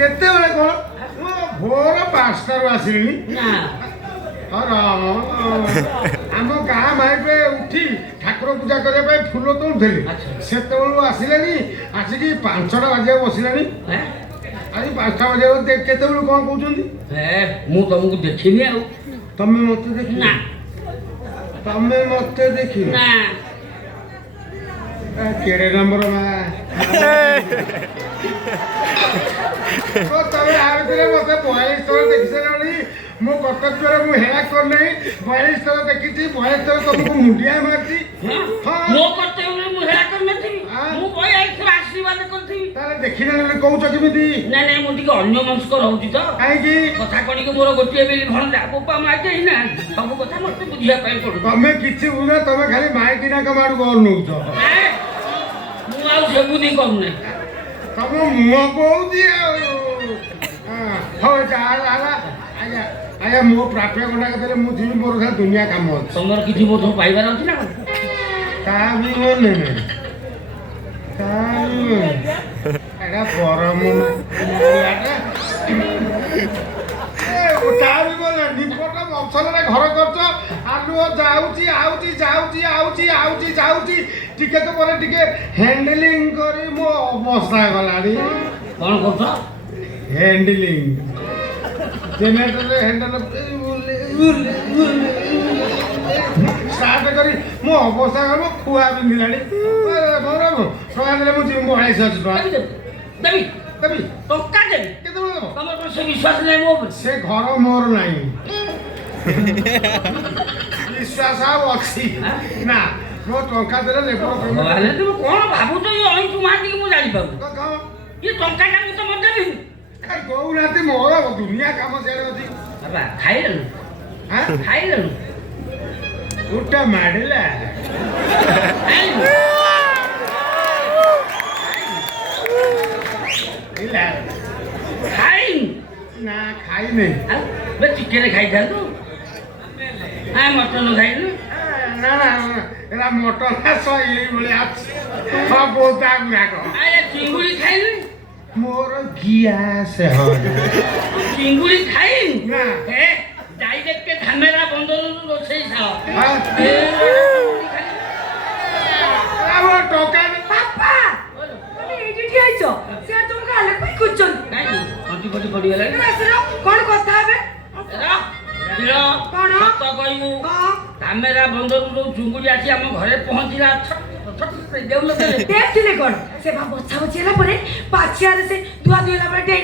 କେତେବେଳେ କଣ ଭୋର 5ଟାରୁ ଆସିଲିଣି ଆମ ଗାଁ ମାଇପେ ଉଠି ଠାକୁର ପୂଜା କରିବା ପାଇଁ ଫୁଲ ତୋଳୁଥିଲେ ସେତେବେଳୁ ଆସିଲେଣି ଆସିକି 5ଟା ବାଜିବାକୁ ବସିଲାଣି ଆଜି 5ଟା ବାଜିବାକୁ କେତେବେଳୁ କଣ କହୁଛନ୍ତି ମୁଁ ତମକୁ ଦେଖିନି ଆଉ ତମେ ମତେ ଦେଖିନ ତମେ ମତେ ଦେଖିନ କେଡ଼େ ନମ୍ବର ମା ତମେ ଆଉଥିଲେ ମତେ 42 ଥର ଦେଖି ସାରିଲଣି ମୋ କର୍ତ୍ତବ୍ୟରେ ମୁଁ ହେଳା କରିନାହିଁ 42 ଥର ଦେଖିଛି 42 ଥର ତମକୁ ମୁଣ୍ଡିଆ ମାରିଛି ମୋ କର୍ତ୍ତବ୍ୟରେ ମୁଁ ହେଳା କରିନଥିବି ମୁଁ 42 ଥର ଆଶୀର୍ବାଦ କରିଥିବି ତାହେଲେ ଦେଖିନା କହୁଛ କେମିତି ନାଇଁ ମୁଁ ଟିକେ ଅନ୍ୟ ମନସ୍କ ରହୁଛି ତ କାହିଁକି କଥା କଣିକି ମୋର ଗୋଟିଏ ବେଲି ଭଣଜା ବୋପା ମା କେହି ନାହାନ୍ତି ସବୁ କଥା ମତେ ବୁଝିବା ପାଇଁ ପଡୁଛି ତମେ କିଛି ବୁଝ ତମେ ଖାଲି ମାଇକିନା କମାଡୁ ବଲ ନଉଛ ମୁଁ ଆଉ ସେବୁନି କରୁନାହିଁ ତମ ମୁହଁ କହୁଛି ଆଉ ହଉ ଆଜ୍ଞା ଆଜ୍ଞା ମୋ ପ୍ରାପ୍ୟ ଗଣ୍ଡା କଥାରେ ମୁଁ ଯିବି ମୋର ଖାଲି ଦୁନିଆ କାମ ଅଛି ତମର କିଛି ବୋଧ ପାଇବାର ଅଛି ନା ତା ବି ମନେ ନାହିଁ ଏଟା ପରମ ନିପଟ ମଫସଲରେ ଘର କରୁଛ ଆଲୁଅ ଯାଉଛି ଆଉଛି ଯାଉଛି ଆଉଛି ଆଉଛି ଯାଉଛି ଟିକେ ତ ପରେ ଟିକେ ହ୍ୟାଣ୍ଡଲିଂ କରି ମୋ ଅବସ୍ଥା ଗଲାଣି କଣ କରୁଛ ହ୍ୟାଣ୍ଡଲିଂ ଜେନେରେଟରରେ ହ୍ୟାଣ୍ଡଲ ଷ୍ଟାର୍ଟ କରି ମୋ ଅବସ୍ଥା ଗଲ ଖୁଆ ପିନ୍ଧିଲାଣି ମୋର ଟଙ୍କା ଦେଲେ ମୁଁ ଯିବି 42 ଟଙ୍କା ଦେବି ଦେବି ଟଙ୍କା ଦେବି କେତେବେଳେ ଦେବ ତମର କଣ ସେ ବିଶ୍ୱାସ ନାହିଁ ମୋ ଉପରେ ସେ ଘର ମୋର ନାହିଁ ବିଶ୍ୱାସ ଆଉ ଅଛି ନା ମୋ ଟଙ୍କା ଦେଲେ ଲେବର ତମେ କଣ ଭାବୁଛ ଇଏ ଅଇଁଠୁ ମାଟିକି ମୁଁ ଜାଣିପାରୁନି ଇଏ ଟଙ୍କାଟା ମୁଁ ତମର ଦେବିନି କହୁନାହାନ୍ତି ମୋର ଦୁନିଆ କାମ ସିଆଡ଼େ ଅଛି ବାବା ଖାଇଲେଣି ଖାଇଲେଣି ଗୋଟା ମାଡ଼ିଲା ଖାଇନି ନା ଖାଇନି ଚିକେନ ଖାଇଥାନ୍ତୁ ମଟନ ଖାଇନି ନା ନା ଏରା ମଟନ ଘାସ ଏଇଭଳିଆ ସବୁ ତା ଗୁଡ଼ାକ ଚିଙ୍ଗୁଡ଼ି ଖାଇନି ମୋର ଗ୍ୟାସ ଚିଙ୍ଗୁଡ଼ି ଖାଇନି ନା ଡାଇରେକ୍ଟ ଧାମେରା ବନ୍ଦରରୁ ରୋଷେଇ ଖାଅ ଟଙ୍କା ବାପା ତମେ ଏଇଠି ଠିଆ ହେଇଛ ସେ ତମକୁ ଆଲାପ ପାଇଁ ଖୋଜୁଛନ୍ତି କାହିଁକି ଫଟି ଫଟି ପଡ଼ିଗଲାଣି କଣ କଥା ହେବେ କଣ ସତ କହିବୁ ଧାମେରା ବନ୍ଦରରୁ ଯୋଉ ଚୁଙ୍ଗୁଡ଼ି ଆସି ଆମ ଘରେ ପହଞ୍ଚିଲା ଦେଖିଥିଲେ କଣ ସେ ବା ବଛା ବଛି ହେଲା ପରେ ପାଚିଆରେ ସେ ଧୁଆ ଧୁଇ ହେଲା ପରେ ଡେଇ